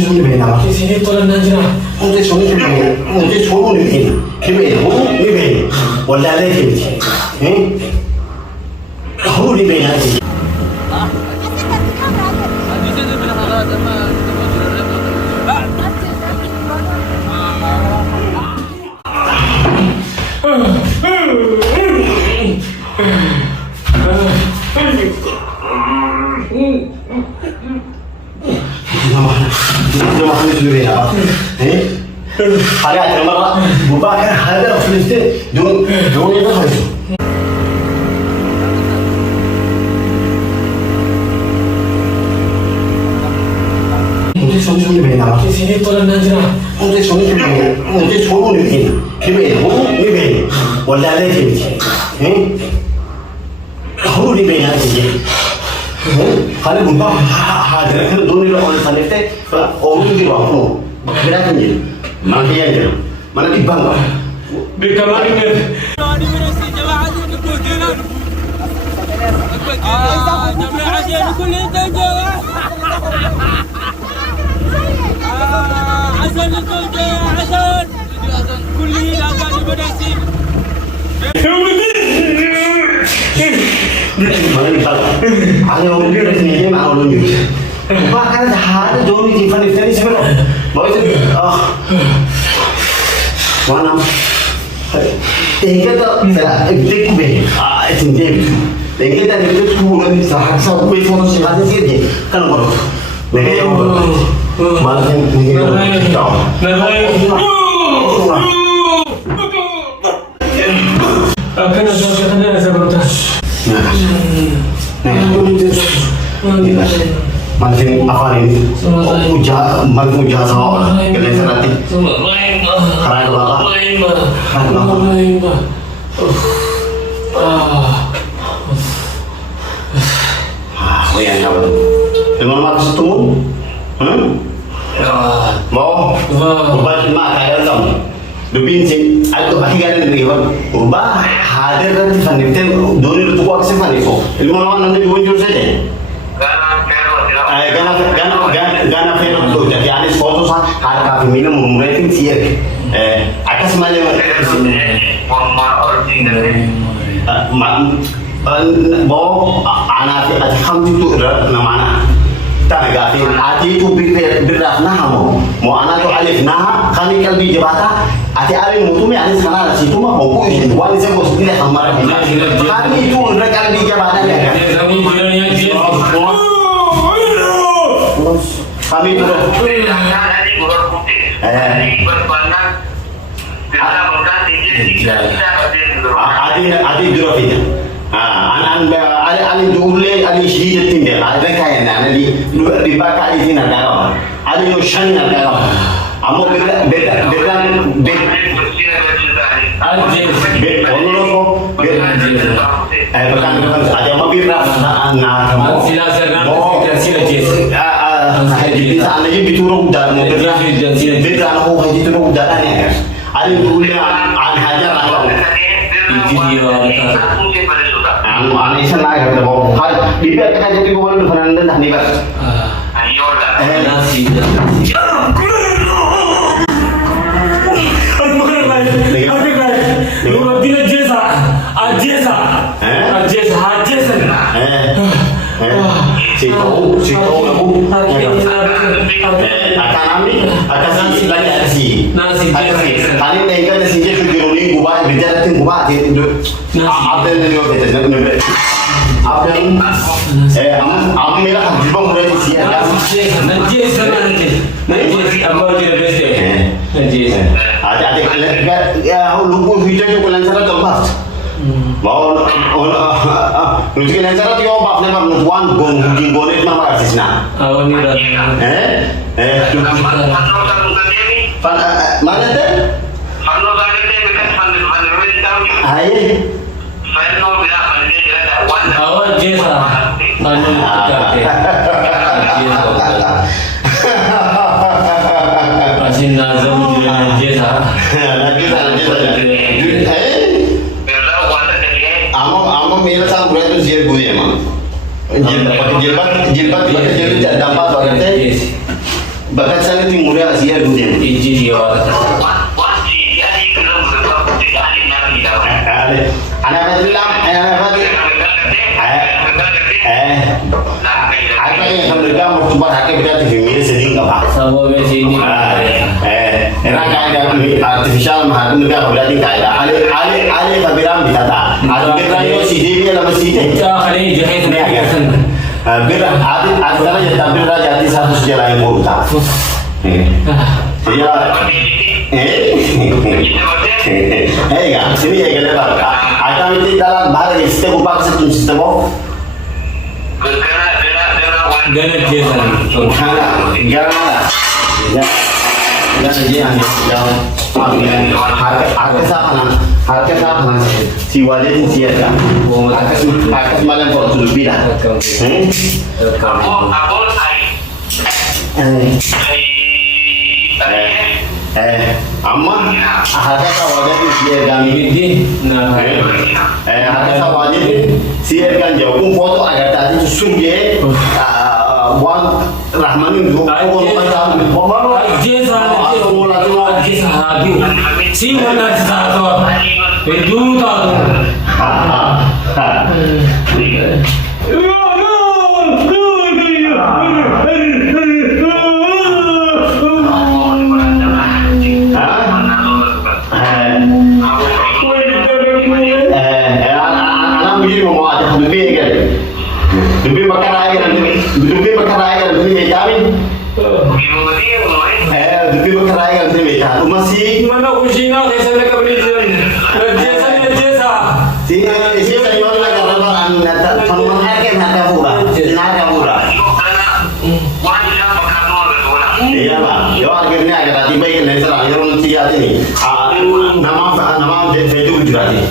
손이 왜 나와? sini tolong Najra. 어제 손이 왜? 어제 손이 왜? 걔왜? 왜 왜? 원래 걔지. 응? 허리 왜 나지? Nama kami sudah ya, hari ada nama bukan ada orang itu, dong itu harus. Untuk sonji ni nama. Sini tolong Najra. Untuk sonji ni, kebe, kebe, wala ada kebe, kau ni bela je. खाली बुंदा हाथ रखे दोनों लोग और साले थे और भी बापू मेरा कंजे मांगी है जरा mana di bangga Berkamari mer. mana di bangga ada orang di sini mau nunjuk bahkan ada doni di sini sebenarnya mau itu mana tinggal tu saya ikut be tinggal tinggal tadi itu semua ni sahak sahak kue foto sih ada sih je kan baru nih malah ni jauh akan ada sebentar. Mancing apa ini? Mancing uja sama kalian serati. Karena apa? Karena apa? Oh ya, apa? Dengan maksud temu? Mau? Ubah cuma kayak dong. Dupin sih, aku akhirnya dari apa? Ubah hadir dan fanif tem doni itu kuat sih fanif. Ilmu orang nanti diunjuk saja. Gana feno tuh jadi anis foto sah harga femina murmuretin sih. Akas malah mau anak ada itu nama tanaga fi ati itu birraf nah mau anak itu alif nah kami kalbi jabata ati alif mutumi anis mana nasi itu mah mau itu wali saya bos pilih hamara kami itu udah kalbi jabata ya kami itu adi jurafita ani dule ani shihid timbe ada kaya na ani di baka di sini ada ani no shan ada amo beda bukan ada mau bira na Sila sila jes. di sana je bituruk dan beda aku haji turuk dan ya ani dule an hajar apa anu sana kata bawa hal dia kena jadi gubernur Fernando dah ni kan Nasi. si tahu aku akan ambil akan nasi lagi ada si kali tinggal di sini tujuh ni gubah bicara tim gubah apa yang dia kata apa yang am mera jibang mulai di sini Najis apa je best Najis ada ya lupa video yang kalian sana tempat mau nuju kalian sana tiga bab ni bab nujuan gonet nama artis na awak ni dah mana tu awak jesa anu asin nazam juga jesa amo मेरा साथ बुरा तो जेल बुरी है मां जेल बात tidak dapat berarti bakka sanatti muree asii arguu deema. Ijji yoo Ana fadilam, Aku yang mereka mertubat haknya beda TV sedih nggak pak? Sama sini. Enak ada artificial mahal mereka berarti kaya. Ale kabiram bisa tak? Ada kita yang si dia nama si dia. Kali jahit ni akan. Bir ada sana jadi tampil raja di satu sejarah yang murta. Kan sini ya kita tak. Akan itu dalam bahasa sistem upah sistem sistem Gana Jason. Harga si wajib siaga. Harga malam kau sudah bilang. Amma harga kau wajib siaga. Harga kau wajib siaga jauh foto agar tadi sungguh wan rahmanin dulu. Si mana satu, itu tahu. Lebih berkarya kan, lebih berkarya kan, lebih vitamin. Lebih berkarya kan, lebih vitamin. Masih. Mana usinya kesan mereka beli jasa. Si saya jual lagi orang nata, sama harga murah, harga murah. Iya pak, yo harganya agak tadi baik nih serang, yo nanti ya ini. Nama Facebook juga nih.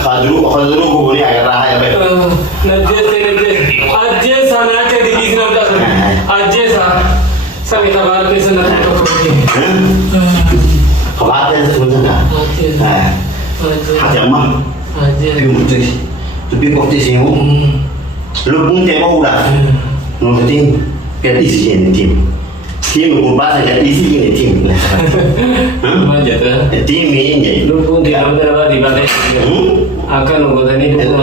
Khadru gubuni agar raha ya baik. Najis sana ke di sini ada. Najis sa kita baru di sana. Kalau ada sebenarnya. Hati aman. Tapi mesti. Tapi kok di sini lu pun tembak udah. Nanti biar isi ini tim. Tim berbahasa dan isi ini tim. Mana jatuh? Tim ini. Lu pun tidak berapa di balik. Akan nunggu tadi dulu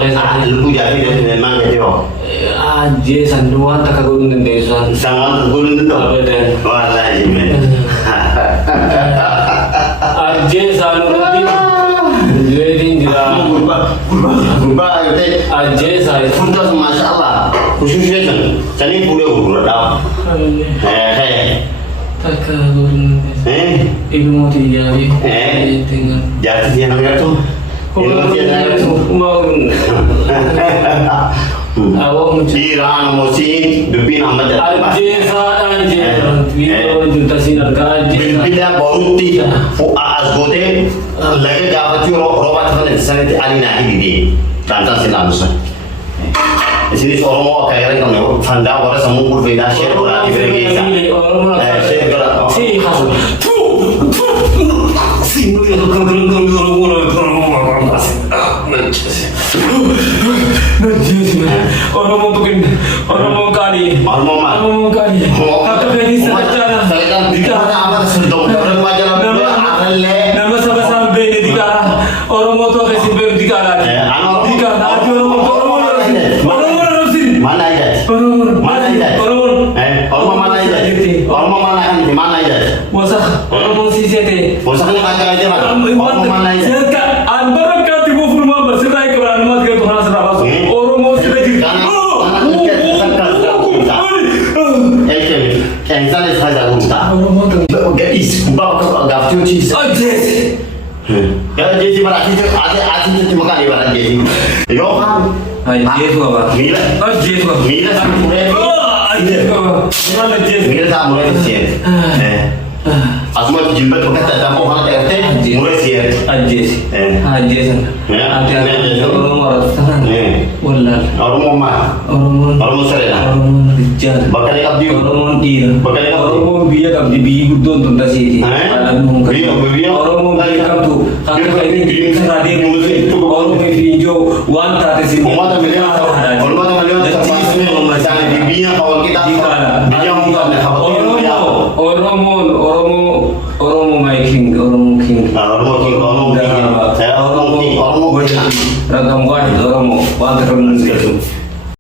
lu jadi memang gitu. Aje sanduan tak kagum dan desan. Sangat gulung itu. Betul. Wallahi men. Aje sanduan. Jadi jira. Gurba itu. Aje saya. Funtas masyaallah. Khususnya kan. Jadi boleh urut dah. Tak kagum. Ibu mau dijawi. Tinggal. Jadi dia nak tu. Awak Iran musim dupin amat jatuh. Bila baru ti asgote lagi jawab robat kan sangat alina ini tantan sinamsa. Sini seorang mau kaya kan yo fanda orang semua berbeda share orang di bergesa. Share orang. Si khas. Si mulai orang mau bikin orang mau kali kakak ini secara nama sama-sama beda di cara orang mau tuh kasih beda di cara orang mau sisi teh Bosaknya kacang aja kan? Orang mana aja? Antara katibu firman bersertai keberadaan umat ke Tuhan serabas. Orang mau sudah jadi. Yang sana saja unta. Orang mau tu. Gadis, bawa gaf cuci. Ajes. Ya jadi berarti ada cuma kali berarti jadi. Yo kan? Ajes apa? Mila. Ajes apa? Mila tak mulai. Ajes apa? Mana ajes? Mila tak mulai siap. Asma jilbab berkata tak mau hal RT mulai siap. Ajes. Ajes. Ada orang Wallah. Orang mau serena. Orang rijal. Bakal abdi. Orang dia. Orang mau biar abdi biar gudon tu dah sih. Alam mungkin. Orang mau biar kamu tu. Kakak ini kerana dia orang mau video, wan taate si ummata miliyoona termasuk misalnya di biyya kawan kita biyya mungkin Oromo my king, Oromo king. Oromo king, Ragam wahid Oromo, one